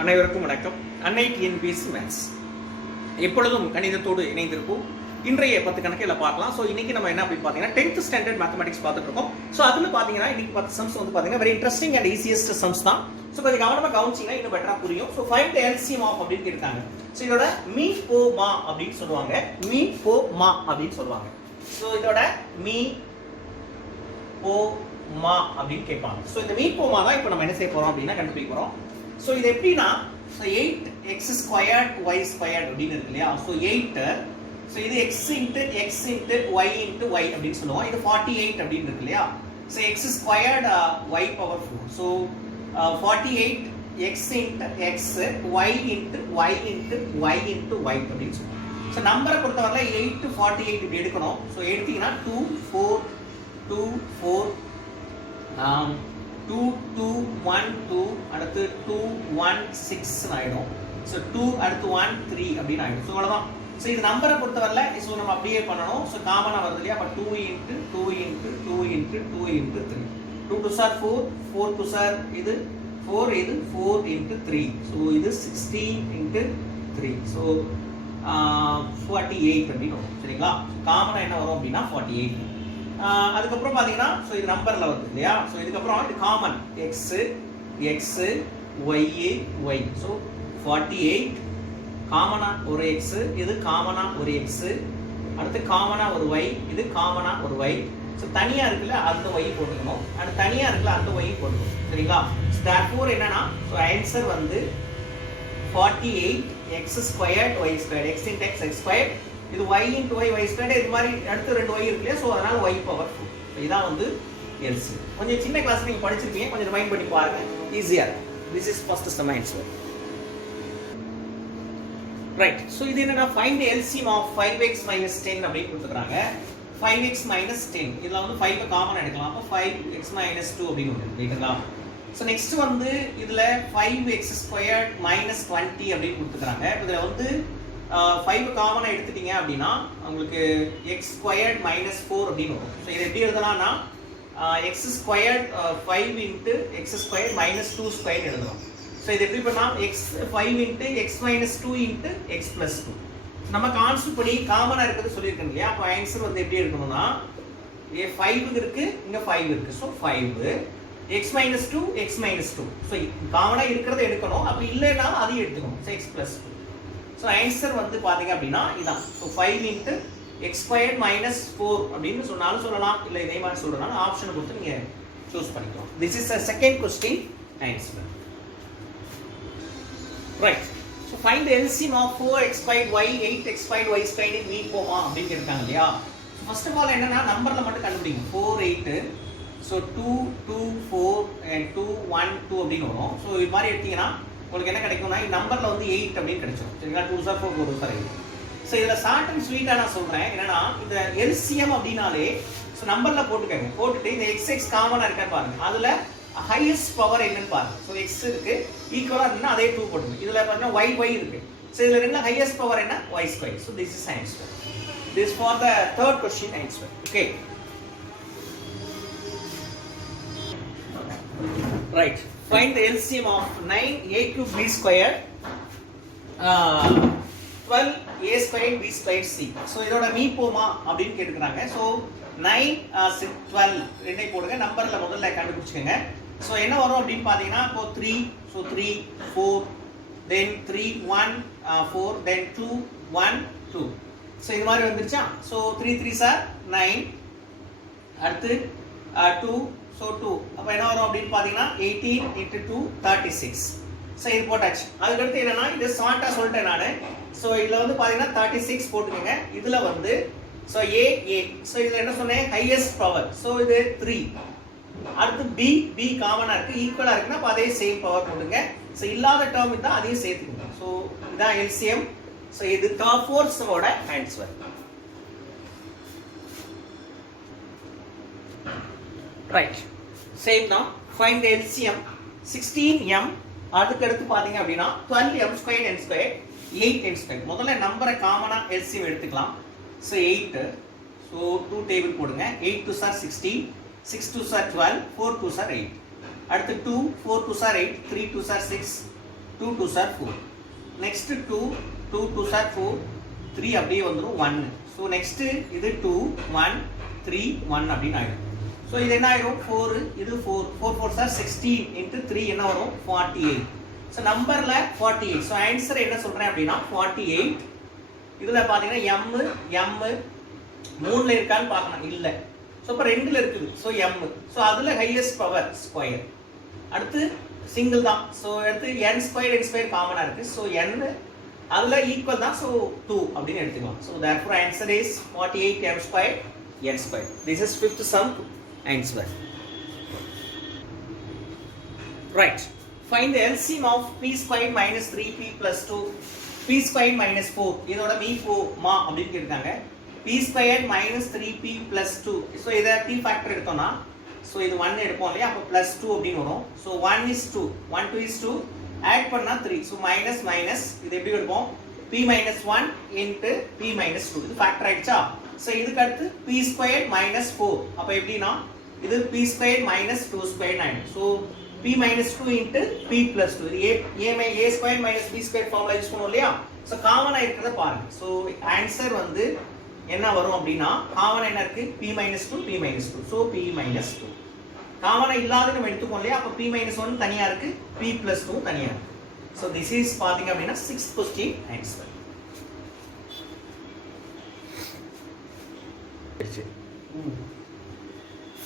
அனைவருக்கும் வணக்கம். அன்னை டிஎன்பிஎஸ்சி மேத்ஸ் எப்பொழுதும் கணிதத்தோடு இணைந்திருப்போம். இன்றைய 10 கணக்கில் பார்க்கலாம். ஸோ இன்னைக்கு நம்ம என்ன அப்படின்னு பார்த்தீங்கன்னா 10th ஸ்டாண்டர்ட் மேத்தமெட்டிக்ஸ் பார்த்துட்டு இருக்கோம். ஸோ அதில் பார்த்தீங்கன்னா இன்னைக்கு 10 சம்ஸ் வந்து பார்த்தீங்கன்னா very interesting and easiest sums தான். ஸோ கொஞ்சம் கவனமாக கவனிச்சிங்கன்னா இன்னும் பெட்டராக புரியும். So find the LCM of அப்படின்னு இருக்காங்க. ஸோ இதோட மீ போ மா அப்படின்னு சொல்லுவாங்க. மீ போ மா அப்படின்னு சொல்லுவாங்க. ஸோ இதோட மீ போ மா அப்படின்னு கேட்பாங்க. ஸோ இந்த மீ போ மா தான் இப்போ நம்ம என்ன செய்ய போகிறோம் அப்படின்னா கண்டுபிடிக்க போகிறோம். ஸோ இது எப்படின்னா 8x squared y squared அப்படின்னு இருக்கு இல்லையா? ஸோ 8 ஸோ இது x into y into y அப்படின்னு சொல்லுவோம். இது 48 அப்படின்னு இருக்கு இல்லையா? So x squared y power 4. So 48 x into x y into y into y into y அப்படின்னு சொல்லுவோம். ஸோ நம்பரை பொறுத்தவரை 8 to 48 இப்படி எடுக்கணும். ஸோ எடுத்தீங்கன்னா 2 4 2 4 2 2 1 2 அடுத்து 2 1 6 ஆயிடும். ஸோ 2 அடுத்து 1 3 அப்படின்னு ஆயிடும். ஸோ அவ்வளோதான். ஸோ இது நம்பரை பொறுத்தவரை ஸோ நம்ம அப்படியே பண்ணணும். ஸோ காமனாக வருது இல்லையா? அப்போ 2 into 2 into 2 into 2 into 3 2 2 sir 4 4 2 sir இது 4 இது 4 into 3 ஸோ இது 16 into 3 ஸோ 48 அப்படின்னு வரும். சரிங்களா? காமனாக என்ன வரும் அப்படின்னா 48. அதுக்கப்புறம் பார்த்தீங்கன்னா ஸோ இது நம்பரில் வருது இல்லையா? ஸோ இதுக்கப்புறம் இது common x x y a y. So 48 காமனாக ஒரு எக்ஸு, இது காமனாக ஒரு எக்ஸு, அடுத்து காமனாக ஒரு ஒய், இது காமனாக ஒரு ஒய். ஸோ தனியாக இருக்குல்ல அந்த ஒய் போட்டுக்கணும், அது தனியாக இருக்குல்ல அந்த ஒய் போட்டுக்கணும். சரிங்களா? ஸோ தேர்ஃபோர் என்னன்னா ஸோ ஆன்சர் வந்து 48 x squared y squared x into x x squared இது y into y y squared இது மாதிரி அடுத்து ரெண்டு y இருக்கு இல்லையா? ஸோ அதனால y பவர் 2. இதான் வந்து எல்சி. கொஞ்சம் சின்ன கிளாஸ் நீங்கள் படிச்சிருப்பீங்க, கொஞ்சம் ரிமைண்ட் பண்ணி பாருங்க, ஈஸியாக இருக்கும். This is first sum answer. Right. So இது என்னன்னா find LCM of 5x minus 10 அப்படின்னு கொடுத்துருக்காங்க. 5x minus 10 இதில் வந்து 5 காமன் எடுக்கலாம். அப்போ 5x minus 2 அப்படின்னு ஒன்று ரைட்டுங்களா? ஸோ நெக்ஸ்ட் வந்து இதில் 5x squared minus 20 அப்படின்னு கொடுத்துருக்காங்க. இதில் வந்து 5 காமனாக எடுத்துட்டீங்க அப்படின்னா உங்களுக்கு எக்ஸ் ஸ்கொயர்ட் மைனஸ் 4 அப்படின்னு வரும். ஸோ இது எப்படி எழுதலாம்னா x squared 5 into x squared minus 2 square எழுதலாம். ஸோ இது எப்படி பண்ணால் x 5 into x minus 2 into x plus 2 நம்ம கான்செப்ட் படி காமனாக இருக்கிறது சொல்லியிருக்கோம் இல்லையா? அப்போ ஆன்சர் வந்து எப்படி இருக்கணும்னா 5 இருக்கு, இங்கே 5 இருக்கு. So 5 X minus 2 X minus 2. So காமனாக இருக்கிறத எடுக்கணும், அப்படி இல்லைன்னா அதையும் எடுத்துக்கணும். So X plus 2. So answer வந்து பார்த்தீங்க அப்படின்னா இதான். So 5 into x squared minus 4 அப்படின்னு சொன்னாலும் சொல்லலாம், இல்லை இதே மாதிரி சொல்கிறனால ஆப்ஷனை கொடுத்து நீங்கள் சூஸ் பண்ணிக்கலாம். This is a second question answer. Right. So find the LCM of 4x squared y 8x squared y squared in மீ போமா அப்படின்னு இருக்காங்க இல்லையா? ஃபர்ஸ்ட் ஆஃப் ஆல் என்னன்னா நம்பரில் மட்டும் கண்டுபிடிங்க. 4 8 ஸோ 2 2 4 and 2 1 2 அப்படின்னு வரும். ஸோ இது மாதிரி எடுத்தீங்கன்னா உங்களுக்கு என்ன கிடைக்கும்னா நம்பரில் வந்து 8 அப்படின்னு கிடைச்சிடும். சரிங்களா? 2 சார் 4 4 சார் 8. ஸோ இதில் ஷார்ட் அண்ட் ஸ்வீட்டாக நான் சொல்கிறேன் என்னன்னா இந்த எல்சிஎம் அப்படின்னாலே ஸோ நம்பரில் போட்டுக்கோங்க. போட்டுட்டு இந்த எக்ஸ் காமனாக இருக்கான்னு பாருங்க. அதில் ஹையஸ்ட் பவர் என்னன்னு பாருங்க. ஸோ எக்ஸ் இருக்கு ஈக்குவலாக இருக்குன்னா அதே 2 போட்டுங்க. இதில் பார்த்தீங்கன்னா ஒய் ஒய் இருக்கு. ஸோ இதில் ரெண்டு ஹையஸ்ட் பவர் என்ன? Y square. So this is answer. This for the third question answer. Okay right. Find the LCM of 9a cube b squared 12 a squared b squared c. So இதோட me போமா அப்படின்னு கேட்டுக்கிறாங்க. So 9 12 ரெண்டை போடுங்க. நம்பரில் முதல்ல கண்டுபிடிச்சிக்கோங்க. So என்ன வரும் அப்படின்னு பார்த்தீங்கன்னா இப்போ 3 ஸோ 3 4 தென் 3 1 4 தென் 2 1 2. ஸோ இது மாதிரி வந்துருச்சா? ஸோ 3 3 சார் 9 அடுத்து 2 ஸோ 2 அப்போ என்ன வரும் அப்படின்னு பார்த்தீங்கன்னா 18 into 2 36. ஸோ இது போட்டாச்சு. அதுக்கடுத்து என்னன்னா இது ஷார்ட்டாக சொல்லிட்டேன் நான். ஸோ இதில் வந்து பார்த்தீங்கன்னா 36 போட்டுக்கோங்க. இதில் வந்து ஸோ ஏ ஸோ இதில் என்ன சொன்னேன்? Highest power. ஸோ இது 3. அடுத்து பி காமனாக இருக்குது, ஈக்குவலாக இருக்குன்னா அப்போ அதே சேம் பவர் போட்டுங்க. ஸோ இல்லாத டேர்ம் இருந்தால் அதையும் சேர்த்துக்கோங்க. ஸோ இதான் எல்சிஎம். ஸோ இது ஃபோர்ஸோட ஆன்சர். ரைட். சேம் தான். ஃபைண்ட் தி எல்சிஎம் 16m அதுக்கு அடுத்து பாத்தீங்க அப்படினா 12m square n square 8n square. முதல்ல நம்பரை காமனா எல்சிஎம் எடுத்துக்கலாம். ஸோ 8 ஸோ 2 டேபிள் போடுங்க. 8 2 சார் 16 6 2 சார் 12 4 2 சார் 8. அடுத்து 2 4 2 sir 8 3 2 sir 6 2 2s are 4. Next 2 2 2s are 4, 3 அப்படியே வந்துரும் 1. ஸோ நெக்ஸ்ட் இது 2 1 3 1 அப்படின்னு ஆயிடும். ஸோ இது என்ன ஆயிடும் 4, இது 4 4 4s are 16 into 3 என்ன வரும் 48. ஸோ நம்பர்ல 48. ஸோ ஆன்சர் என்ன சொல்றேன் அப்படின்னா 48. இதுல பாத்தீங்கன்னா m மூணுல இருக்கான்னு பார்க்கணும், இல்ல. ஸோ இப்போ ரெண்டுல இருக்குது. So m. ஸோ அதுல ஹையஸ்ட் பவர் ஸ்கொயர். அடுத்து சிங்கிள் தான். ஸோ அடுத்து n ஸ்கொயர் காமனா இருக்கு. ஸோ n அதுல ஈக்குவல் தான். ஸோ 2 அப்படின்னு எடுத்துக்கலாம். So therefore answer is 48 m squared n squared. This is fifth sum answer. Right. Find the LCM of p squared minus 3p plus 2 p squared minus 4. இதோட மா அப்படின்னு கேட்டாங்க. p squared minus 3p plus 2. So இதை p factor எடுத்தோம்னா so இது 1 எடுப்போம் இல்லையா, அப்போ plus 2 அப்படின்னு வரும். ஸோ 1 is 2 1 2 is 2 ஆட் பண்ணா 3. ஸோ மைனஸ் மைனஸ் இது எப்படி எடுப்போம் p minus 1 into p minus 2. இது ஃபேக்டர் ஆயிடுச்சா. ஸோ இதுக்கு அடுத்து p squared minus 4. அப்போ எப்படின்னா இது p squared minus 2 squared ஆயிடும். So p minus 2 into p plus 2. இது a squared minus b squared formula use பண்ணுவோம் இல்லையா. ஸோ காமனா இருக்கிறத பாருங்க. ஸோ ஆன்சர் வந்து என்ன வரும் அப்படின்னா காமனா என்ன இருக்கு p minus 2 p minus 2. So p minus 2 காமனா இல்லாத நம்ம எடுத்துக்கோம் இல்லையா. அப்போ p minus 1 தனியா இருக்கு, p plus 2 தனியா இருக்கு. ஸோ திஸ் இஸ் பாத்தீங்க அப்படின்னா 6th question answer.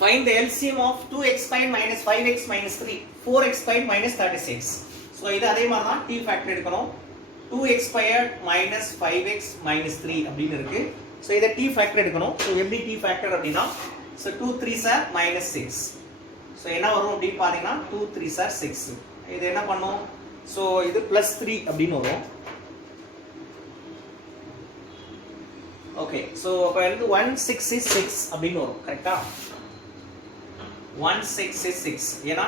Find the LCM of 2x squared minus 5x minus 3 4x squared minus 36. So இது அதே மாதிரி தான் t ஃபேக்டர் எடுக்கணும். 2x squared minus 5x minus 3 அப்படின்னு இருக்கு. ஸோ இதை t ஃபேக்டர் எடுக்கணும். ஸோ எப்படி t ஃபேக்டர் அப்படின்னா so 2 3s are minus 6. So என்ன வரும் அப்படின்னு பார்த்தீங்கன்னா 2 3s are 6. இது என்ன பண்ணும் ஸோ இது plus 3 அப்படின்னு வரும். ஓகே ஸோ அப்போ வந்து 1 6 is 6 அப்படின்னு வரும். கரெக்டா 1 6 is 6. ஏன்னா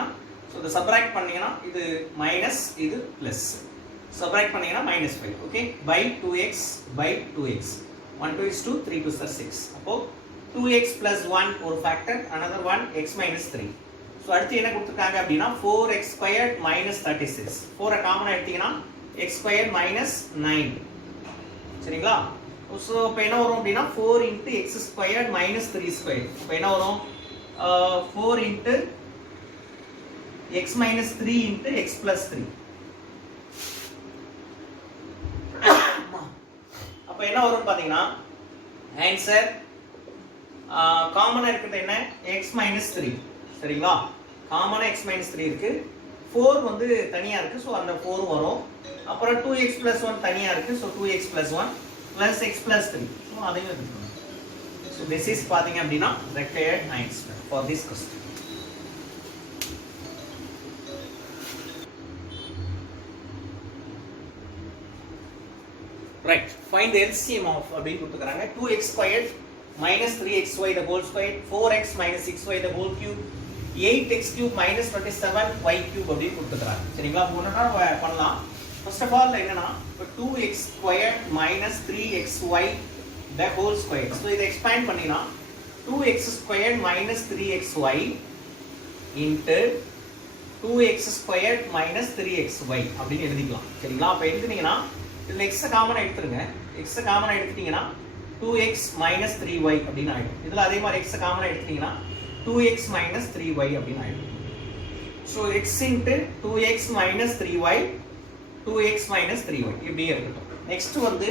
ஸோ இதை சப்ராக்ட் பண்ணீங்கன்னா இது மைனஸ் இது பிளஸ். சப்ராக்ட் பண்ணீங்கன்னா minus 5. Okay by 2x by 2x 1 2 is 2 3 2s are 6. அப்போ 2x plus 1 ஒரு factor, another one x minus 3. So அடுத்து என்ன கொடுத்துருக்காங்க அப்படின்னா 4x squared minus 36. 4 காமனா எடுத்தீங்கன்னா x squared minus 9. சரிங்களா. ஸோ இப்போ என்ன வரும் அப்படின்னா 4 into x squared minus 3 squared. இப்போ என்ன வரும் 4 into x minus 3 into x plus 3. அப்போ என்ன வரும் பார்த்தீங்கன்னா ஆன்சர் காமனா இருக்கிறது என்ன x minus 3. சரிங்களா. காமனா x minus 3 இருக்கு, 4 வந்து தனியா இருக்கு. ஸோ அந்த 4 வரும். அப்புறம் 2x plus 1 தனியா இருக்கு. So 2x plus 1 plus x plus 3. So அதையும் எடுத்துக்கணும். ஸோ திஸ் இஸ் பார்த்தீங்க அப்படின்னா required answer for this question. Right. Find the LCM of அப்படின்னு கொடுத்துக்கறாங்க 2x squared minus 3xy the whole squared 4x minus 6y the whole cube 8x cube minus 27y cube அப்படின்னு கொடுத்துக்கறாங்க. சரிங்களா. ஒவ்வொன்றா பண்ணலாம். First of all என்னன்னா இப்போ 2x squared minus 3xy the whole squared. So இதை expand பண்ணினா 2x squared minus 3xy into 2x squared minus 3xy அப்படின்னு எழுதிக்கலாம். சரிங்களா. அப்போ எழுதினீங்கன்னா இதில் x காமனா எடுத்துருங்க. x காமனா எடுத்துட்டீங்கன்னா 2x minus 3y அப்படின்னு ஆயிடும். இதில் அதே மாதிரி x காமனா எடுத்துட்டீங்கன்னா 2x minus 3y அப்படின்னு ஆயிடும். So x into 2x minus 3y 2x minus 3y இப்படியே இருக்கட்டும். நெக்ஸ்ட் வந்து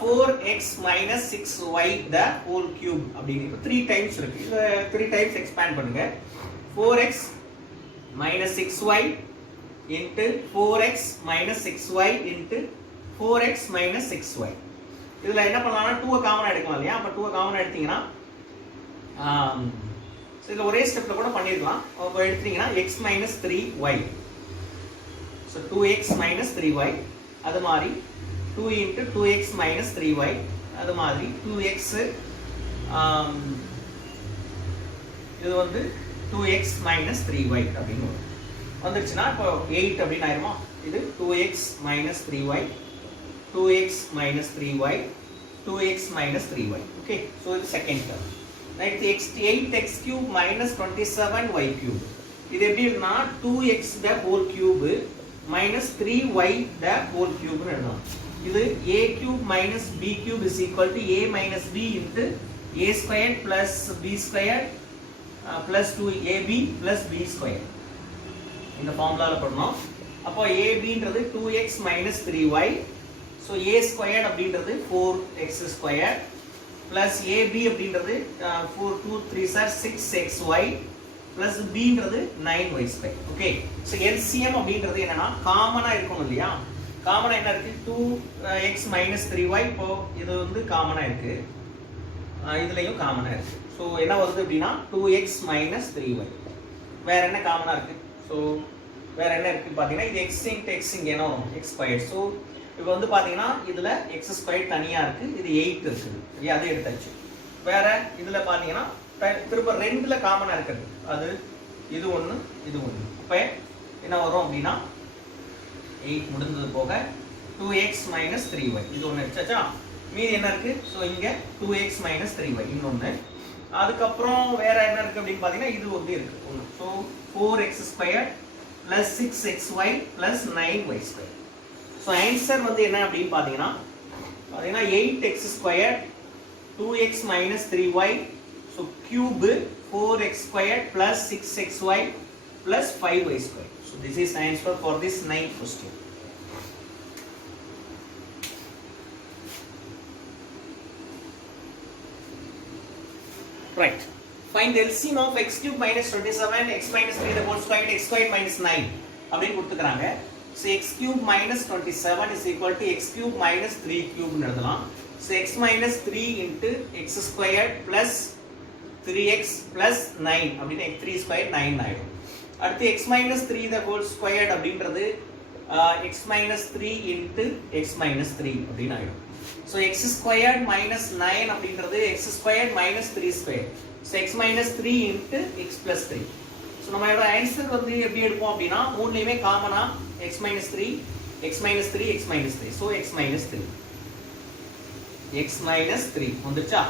4x minus 6y the whole cube அப்படின்னு 3 டைம்ஸ் இருக்கு. இதை 3 டைம்ஸ் எக்ஸ்பேண்ட் பண்ணுங்க. 4x minus 6y into 4x minus 6y into 4x minus 6y. இதுல என்ன பண்ணலாம்னா 2 காமனா எடுக்கலாம் இல்லையா. அப்ப 2 காமனா எடுத்தீங்கன்னா இதுல ஒரே ஸ்டெப்ல கூட பண்ணிரலாம். அப்ப எடுத்தீங்கன்னா x minus 3y. so 2x minus 3y அது மாதிரி 2 into 2x minus 3y அது மாதிரி 2x இது வந்து 2x minus 3y அப்படின்னு வந்துருச்சுன்னா இப்போ 8 அப்படின்னு ஆயிருமா. இது 2x minus 3y 2x minus 3y 2x minus 3y. Okay so இது second term. Next 8x cube minus 27y cube. இது எப்படி இருக்குன்னா 2x the whole cube minus 3y the whole cube எழுதலாம். இது a cube minus b cube is equal to a minus b into a squared plus b squared plus 2ab plus b squared. இந்த ஃபார்முலால போடணும். அப்போ abன்றது 2x minus 3y. So a squared அப்படின்றது 4x squared plus ab அப்படின்றது 4 2 3 are 6xy plus bன்றது 9y squared. Okay. So LCM அப்படின்றது என்னன்னா காமனா இருக்கும் இல்லையா? காமனா என்ன இருக்கு 2x minus 3y. இப்போ இது வந்து காமனா இருக்கு, இதுலயும் காமனா இருக்கு. ஸோ என்ன வருது அப்படின்னா 2x minus 3y. வேற என்ன காமனா இருக்கு? ஸோ வேற என்ன இருக்கு பார்த்தீங்கன்னா இது x into x இங்கே என்ன வரும் x squared. ஸோ இப்போ வந்து பார்த்தீங்கன்னா இதுல x squared தனியா இருக்கு, இது 8 இருக்குது, அதை எடுத்தாச்சு. வேற இதுல பார்த்தீங்கன்னா திரும்ப ரெண்டுல காமனா இருக்குது, அது இது ஒன்று இது ஒன்று. இப்போ என்ன வரும் அப்படின்னா 8 முடிந்தது போக 2x minus 3y இது ஒன்று எடுத்தாச்சா. மீதி என்ன இருக்கு? ஸோ இங்கே 2x minus 3y இன்னொன்று. அதுக்கப்புறம் வேற என்ன இருக்கு அப்படின்னு பார்த்தீங்கன்னா இது வந்து இருக்கு ஒன்று. So 4x squared plus 6xy plus 9y squared. So answer வந்து என்ன அப்படின்னு பார்த்தீங்கன்னா 8x squared 2x minus 3y. So cube 4x squared plus 6xy plus 5y squared. So this is answer for this 9th question. Right. Find the LCM of x cube minus 27, x minus 3 the whole squared, x squared minus 9 அப்படின்னு கொடுத்துக்கறாங்க. So x cube minus 27 is equal to x cube minus 3 cube ன்னு எழுதலாம். So x minus 3 into x squared plus 3x plus 9 அப்படின்னா x 3 squared 9 ஆயிடும். அடுத்து x minus 3 the whole squared அப்படின்றது x minus 3 into x minus 3 அப்படின்னு ஆயிடும். So x squared minus 9 அப்படின்றது x squared minus 3 squared. So x minus 3 into x plus 3. So நம்மளோட answer வந்து எப்படி எடுப்போம் அப்படின்னா மூணுலயுமே காமனா x minus 3 x minus 3 x minus 3. So x minus 3 x minus 3 வந்துச்சா.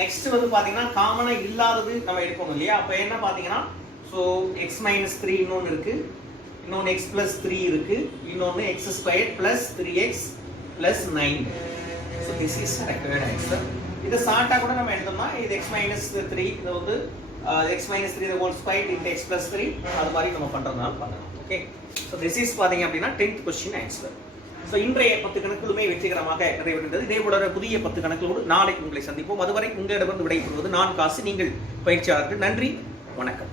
நெக்ஸ்ட் வந்து பாத்தீங்கன்னா காமனா இல்லாதது நம்ம எடுக்கணும் இல்லையா? அப்ப என்ன பாத்தீங்கன்னா so x minus 3 இன்னொன்னு இருக்கு, இன்னொன்னு x plus 3 இருக்கு, இன்னொன்னு x squared plus 3x plus 9. So this is required answer. இத ஷார்ட்டா கூட நம்ம எழுதணும்னா இது x minus 3 இது வந்து x minus 3 the whole squared into x plus 3 அது மாதிரி நம்ம பண்றதுனால பண்ணலாம். ஓகே. So this is பாத்தீங்க அப்படினா 10th question answer. So இன்றைய 10 கணக்குகளுமே வெற்றிகரமாக நிறைவடைந்தது. இதே போல புதிய 10 கணக்குகளோடு நாளை உங்களை சந்திப்போம். அதுவரை உங்களிடமிருந்து விடைபெறுவது நான் காசு, நீங்கள் பயிற்சியாளர்கள். நன்றி, வணக்கம்.